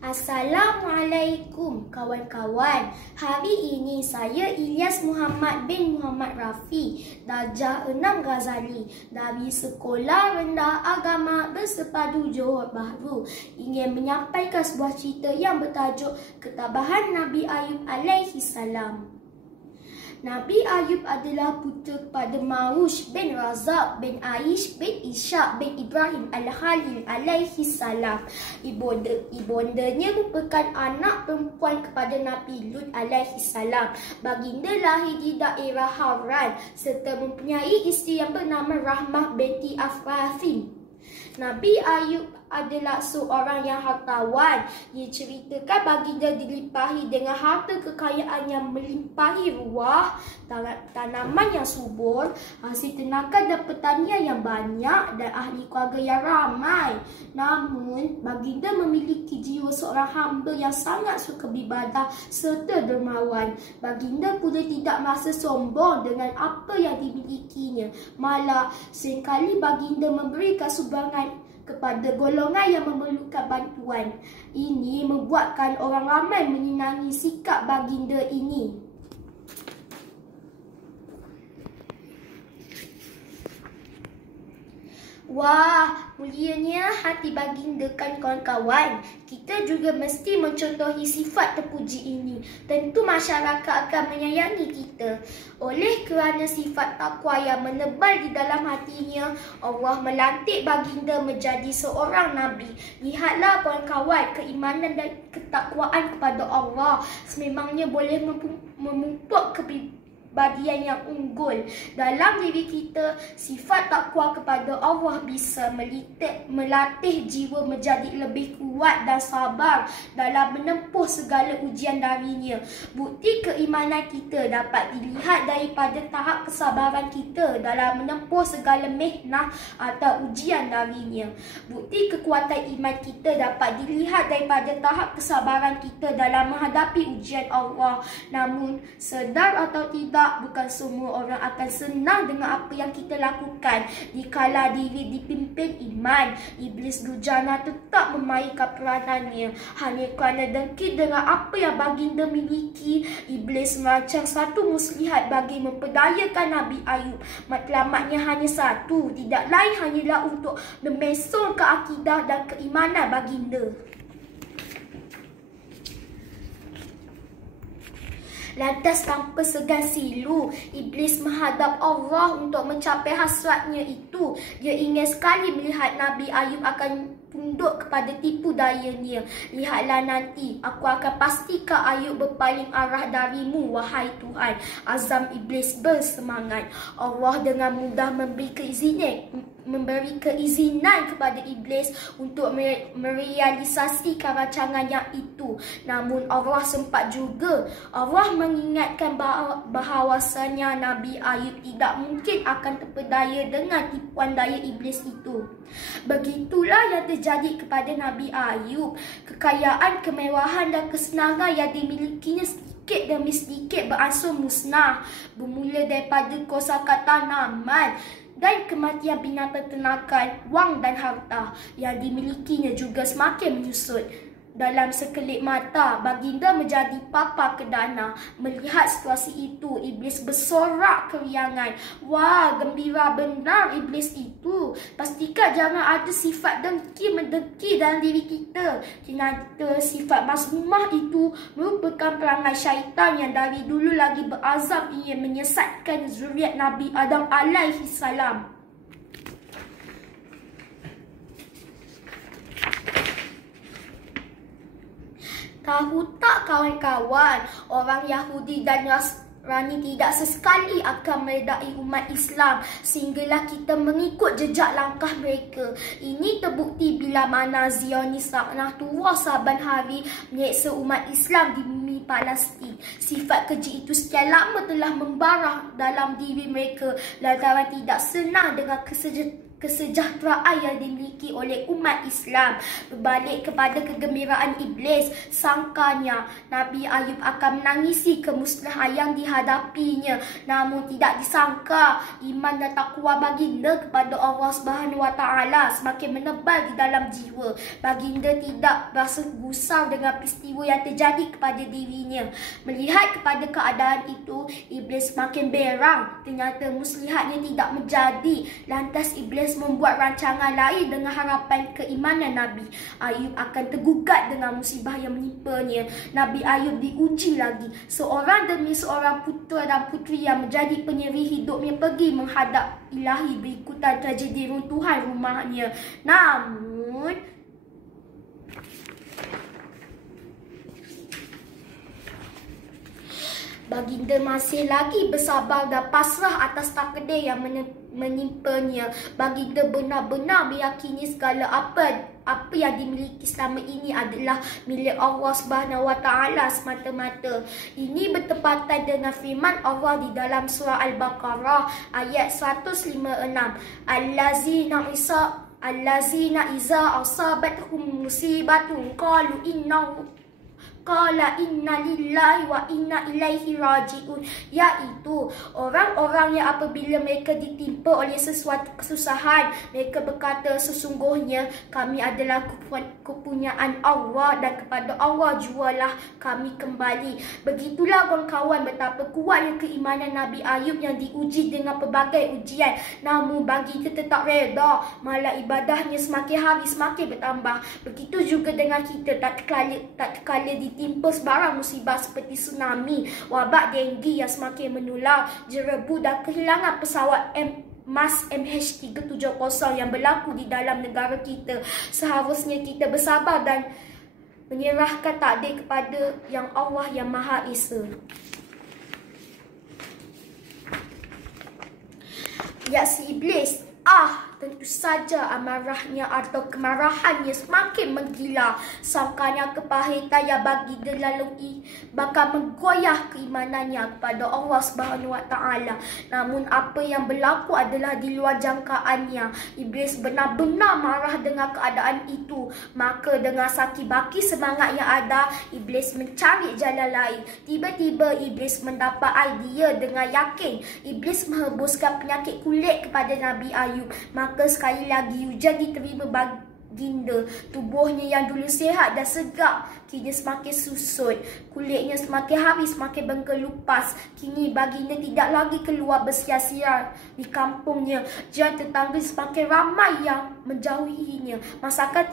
Assalamualaikum kawan-kawan. Hari ini saya Ilyas Muhammad bin Muhammad Rafi, darjah 6 Ghazali dari Sekolah Rendah Agama Bersepadu Johor Bahru ingin menyampaikan sebuah cerita yang bertajuk Ketabahan Nabi Ayub alaihi salam. Nabi Ayub adalah putera kepada Maush bin Razak bin Aish bin Ishaq bin Ibrahim Al-Khalil alaihi salam. Ibundanya merupakan anak perempuan kepada Nabi Lut alaihi salam. Baginda lahir di daerah Haran serta mempunyai isteri yang bernama Rahmah binti Afrafim. Nabi Ayub adalah seorang yang hartawan. Dia ceritakan baginda dilimpahi dengan harta kekayaan yang melimpahi ruah, tanaman yang subur, hasil ternakan dan pertanian yang banyak dan ahli keluarga yang ramai. Namun, baginda memiliki jiwa seorang hamba yang sangat suka beribadah serta dermawan. Baginda pula tidak merasa sombong dengan apa yang dimilikinya. Malah, seringkali baginda memberikan sumbangan kepada golongan yang memerlukan bantuan. Ini membuatkan orang ramai menyenangi sikap baginda ini. Wah, mulianya hati baginda kan kawan-kawan. Kita juga mesti mencontohi sifat terpuji ini. Tentu masyarakat akan menyayangi kita. Oleh kerana sifat takwa yang menebal di dalam hatinya, Allah melantik baginda menjadi seorang Nabi. Lihatlah kawan-kawan, keimanan dan ketakwaan kepada Allah sememangnya boleh memupuk kepribadian yang unggul dalam diri kita. Sifat takwa kepada Allah bisa melatih jiwa menjadi lebih kuat dan sabar dalam menempuh segala ujian darinya. Bukti keimanan kita dapat dilihat daripada tahap kesabaran kita dalam menempuh segala mihnah atau ujian darinya. Bukti kekuatan iman kita dapat dilihat daripada tahap kesabaran kita dalam menghadapi ujian Allah. Namun, sedar atau tidak, bukan semua orang akan senang dengan apa yang kita lakukan. Dikala diri dipimpin iman, iblis durjana tetap memainkan peranannya. Hanya kerana dengki dengan apa yang baginda miliki, iblis merancang satu muslihat bagi memperdayakan Nabi Ayub. Matlamatnya hanya satu, tidak lain hanyalah untuk memesongkan akidah dan keimanan baginda. Lantas tanpa segan silu, iblis menghadap Allah untuk mencapai hasratnya itu. Dia ingin sekali melihat Nabi Ayub akan tunduk kepada tipu dayanya. Lihatlah nanti, aku akan pastikan Ayub berpaling arah darimu, wahai Tuhan. Azam iblis bersemangat. Allah dengan mudah memberi keizinan kepada iblis untuk merealisasikan rancangan yang itu. Namun Allah sempat juga. Allah mengingatkan bahawasanya Nabi Ayub tidak mungkin akan terpedaya dengan tipuan daya iblis itu. Begitulah yang terjadi kepada Nabi Ayub. Kekayaan, kemewahan dan kesenangan yang dimilikinya sedikit demi sedikit beransur musnah. Bermula daripada kerosakan tanaman dan kematian binatang ternakan, wang dan harta yang dimilikinya juga semakin menyusut. Dalam sekelip mata, baginda menjadi papa kedana. Melihat situasi itu, iblis bersorak keriangan. Wah, gembira benar iblis itu. Pastikan jangan ada sifat mendengki dalam diri kita. Ternyata sifat mazmumah itu merupakan perangai syaitan yang dari dulu lagi berazam ingin menyesatkan zuriat Nabi Adam alaihi salam. Tahu tak kawan-kawan, orang Yahudi dan Nasrani tidak sesekali akan meredai umat Islam sehinggalah kita mengikut jejak langkah mereka. Ini terbukti bila mana Zionis laknatullah saban hari menyeksa umat Islam di bumi Palestin. Sifat keji itu sekian lama telah membarah dalam diri mereka lantaran tidak senang dengan kesejahteraan yang dimiliki oleh umat Islam. Berbalik kepada kegembiraan iblis, sangkanya Nabi Ayub akan menangisi kemusnahan yang dihadapinya. Namun tidak disangka iman dan takwa baginda kepada Allah Subhanahu Wa Taala semakin menebal di dalam jiwa. Baginda tidak rasa gusar dengan peristiwa yang terjadi kepada dirinya. Melihat kepada keadaan itu, iblis semakin berang. Ternyata muslihatnya tidak menjadi. Lantas iblis membuat rancangan lain dengan harapan keimanan Nabi Ayub akan tergugat dengan musibah yang menimpanya. Nabi Ayub diuji lagi. Seorang demi seorang putera dan puteri yang menjadi penyeri hidupnya pergi menghadap Ilahi berikutan tragedi runtuhan rumahnya. Namun baginda masih lagi bersabar dan pasrah atas takdir yang menimpanya. Baginda benar-benar meyakini segala apa yang dimiliki selama ini adalah milik Allah Subhanahu Wa Taala semata-mata. Ini bertepatan dengan firman Allah di dalam surah Al-Baqarah ayat 156. Allazina iza asabathum musibatun qalu inna lillahi wa inna ilaihi raji'un, iaitu orang-orang yang apabila mereka ditimpa oleh sesuatu kesusahan, mereka berkata sesungguhnya kami adalah kepunyaan Allah dan kepada Allah jualah kami kembali. Begitulah kawan-kawan betapa kuatnya keimanan Nabi Ayub yang diuji dengan pelbagai ujian. Namun baginda tetap reda, malah ibadahnya semakin hari semakin bertambah. Begitu juga dengan kita, tak terkala ditimpa sebarang musibah seperti tsunami, wabak denggi yang semakin menular, jerebu dan kehilangan pesawat MAS MH370 yang berlaku di dalam negara kita. Seharusnya kita bersabar dan menyerahkan takdir kepada yang Allah yang Maha Esa. Ya si iblis, tentu saja amarahnya atau kemarahannya semakin menggila. Sangkanya kepahitan yang baginda lalui bakal menggoyah keimanannya kepada Allah Subhanahu Wa Taala. Namun apa yang berlaku adalah di luar jangkaannya. Iblis benar-benar marah dengan keadaan itu. Maka dengan saki-baki semangat yang ada, iblis mencari jalan lain. Tiba-tiba iblis mendapat idea dengan yakin. Iblis menghembuskan penyakit kulit kepada Nabi Ayub. Maka sekali lagi hujan diterima baginda. Tubuhnya yang dulu sihat dan segar kini semakin susut. Kulitnya semakin hari semakin berkelupas. Kini baginda tidak lagi keluar bersia-sia di kampungnya. Jiran tetangga semakin ramai yang menjauhinya. Masakan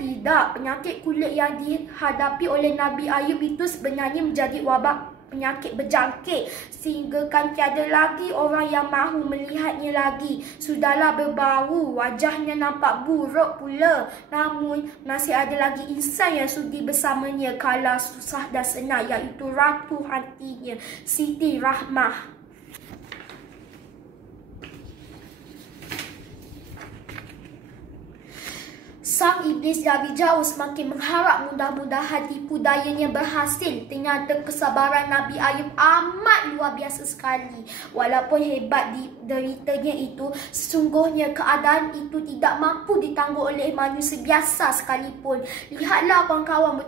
tidak penyakit kulit yang dihadapi oleh Nabi Ayub itu sebenarnya menjadi wabak penyakit berjangkit, sehingga kan tiada lagi orang yang mahu melihatnya lagi. Sudahlah berbau, wajahnya nampak buruk pula. Namun masih ada lagi insan yang sudi bersamanya kala susah dan senang, iaitu ratu hatinya, Siti Rahmah. Sang iblis dari jauh semakin mengharap mudah-mudahan tipu dayanya berhasil. Ternyata kesabaran Nabi Ayub amat luar biasa sekali. Walaupun hebat deritanya itu, sesungguhnya keadaan itu tidak mampu ditanggung oleh manusia biasa sekalipun. Lihatlah kawan-kawan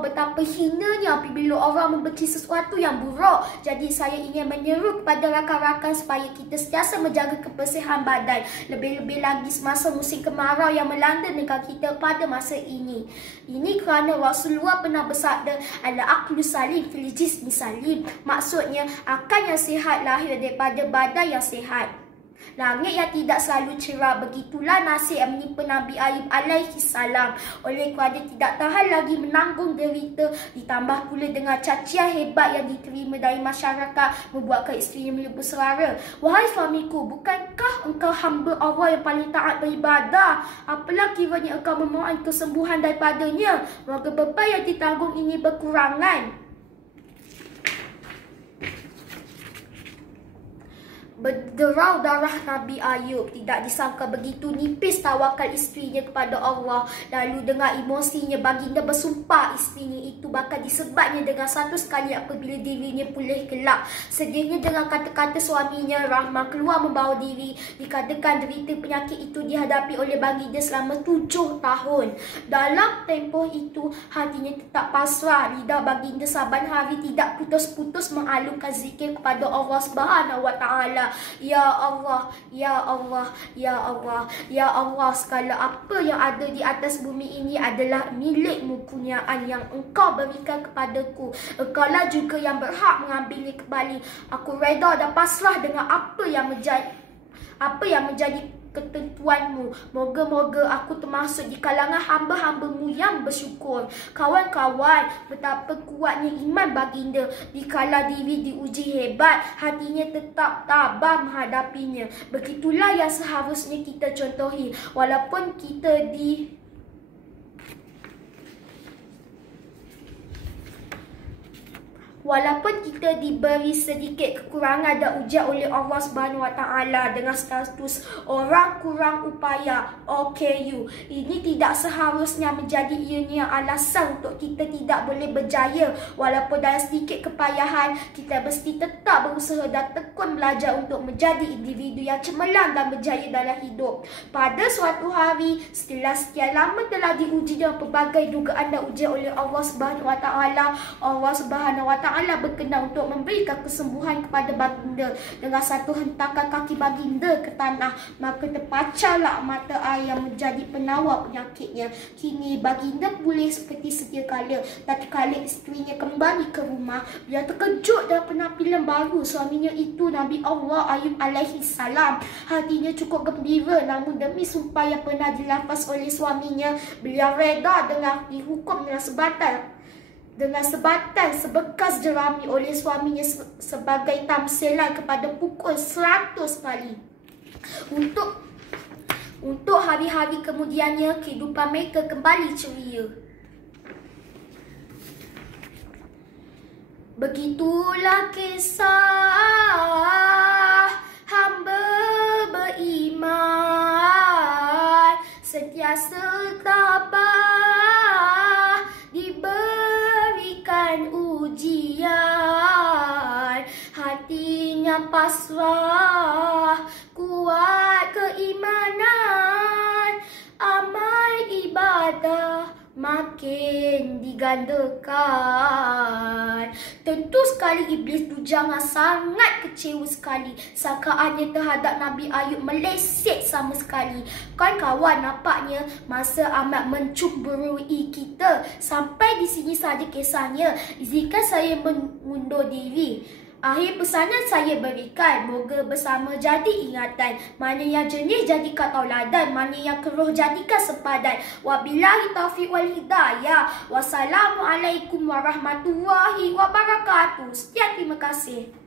betapa hinanya apabila orang membenci sesuatu yang buruk. Jadi saya ingin menyeru kepada rakan-rakan supaya kita sentiasa menjaga kebersihan badan. Lebih-lebih lagi semasa musim kemarau yang melanda negara kita pada masa ini. Ini kerana Rasulullah pernah bersabda, al-aqlu salim fil jismi salim. Maksudnya akal yang sihat lahir daripada badan yang sihat. Langit yang tidak selalu cerah, begitulah nasib yang menimpa Nabi Ayub alaihi salam. Oleh kerana tidak tahan lagi menanggung derita, ditambah pula dengan cacian hebat yang diterima dari masyarakat, membuatkan isterinya menyebut serara. Wahai suamiku, bukankah engkau hamba Allah yang paling taat beribadah? Apalah kiranya engkau memohon kesembuhan daripadanya? Moga beban yang ditanggung ini berkurangan. berderau darah Nabi Ayub. Tidak disangka begitu nipis tawakal isterinya kepada Allah. Lalu dengan emosinya baginda bersumpah isterinya itu bakal disebatnya dengan satu sekali apabila dirinya pulih kelak. Sedihnya dengan kata-kata suaminya, Rahmah keluar membawa diri. Dikatakan derita penyakit itu dihadapi oleh baginda selama 7 tahun. Dalam tempoh itu hatinya tetap pasrah. Lidah baginda saban hari tidak putus-putus mengalungkan zikir kepada Allah Subhanahu wa Ta'ala. Ya Allah, Ya Allah, Ya Allah, Ya Allah, segala apa yang ada di atas bumi ini adalah milikmu, kurniaan yang engkau berikan kepadaku. Engkaulah juga yang berhak mengambilnya kembali. Aku reda dan pasrah dengan apa yang menjadi ketentuanmu. Moga-moga aku termasuk di kalangan hamba-hambamu yang bersyukur. Kawan-kawan, betapa kuatnya iman baginda. Dikala diri diuji hebat, hatinya tetap tabah menghadapinya. Begitulah yang seharusnya kita contohi. Walaupun kita diberi sedikit kekurangan dan ujian oleh Allah Subhanahu wa Ta'ala dengan status orang kurang upaya OKU, ini tidak seharusnya menjadi ianya alasan untuk kita tidak boleh berjaya. Walaupun dalam sedikit kepayahan, kita mesti tetap berusaha dan tekun belajar untuk menjadi individu yang cemerlang dan berjaya dalam hidup. Pada suatu hari, setelah sekian lama telah diuji dengan pelbagai dugaan dan ujian oleh Allah Subhanahu wa Ta'ala, Allah Subhanahu wa Ta'ala berkenan untuk memberikan kesembuhan kepada baginda. Dengan satu hentakan kaki baginda ke tanah, maka terpacarlah mata air yang menjadi penawar penyakitnya. Kini baginda pulih seperti sedia kala. Tatkala isterinya kembali ke rumah, dia terkejut dengan penampilan baru suaminya itu, Nabi Allah Ayub alaihi salam. Hatinya cukup gembira, namun demi sumpah yang pernah dilafaz oleh suaminya, beliau reda dengan dihukum dengan sebatan sebekas jerami oleh suaminya sebagai tamsilan kepada pukul 100 kali. Untuk hari-hari kemudiannya, kehidupan mereka kembali ceria. Begitulah kisah hamba beriman, sentiasa tabah diberikan ujian. Hatinya pasrah, kuat keimanan, amal ibadah makin digandakan. Tentu sekali iblis Dujangan sangat kecewa sekali. Sangkaannya terhadap Nabi Ayub meleset sama sekali. Kawan-kawan, nampaknya masa amat mencemburui kita. Sampai di sini saja kisahnya. Izinkan saya mengundur diri. Akhir pesanan saya berikan, moga bersama jadi ingatan. Mana yang jernih jadikan tauladan, mana yang keruh jadikan sepadan. Wabillahi taufiq wal hidayah. Wassalamualaikum warahmatullahi wabarakatuh. Sekian, terima kasih.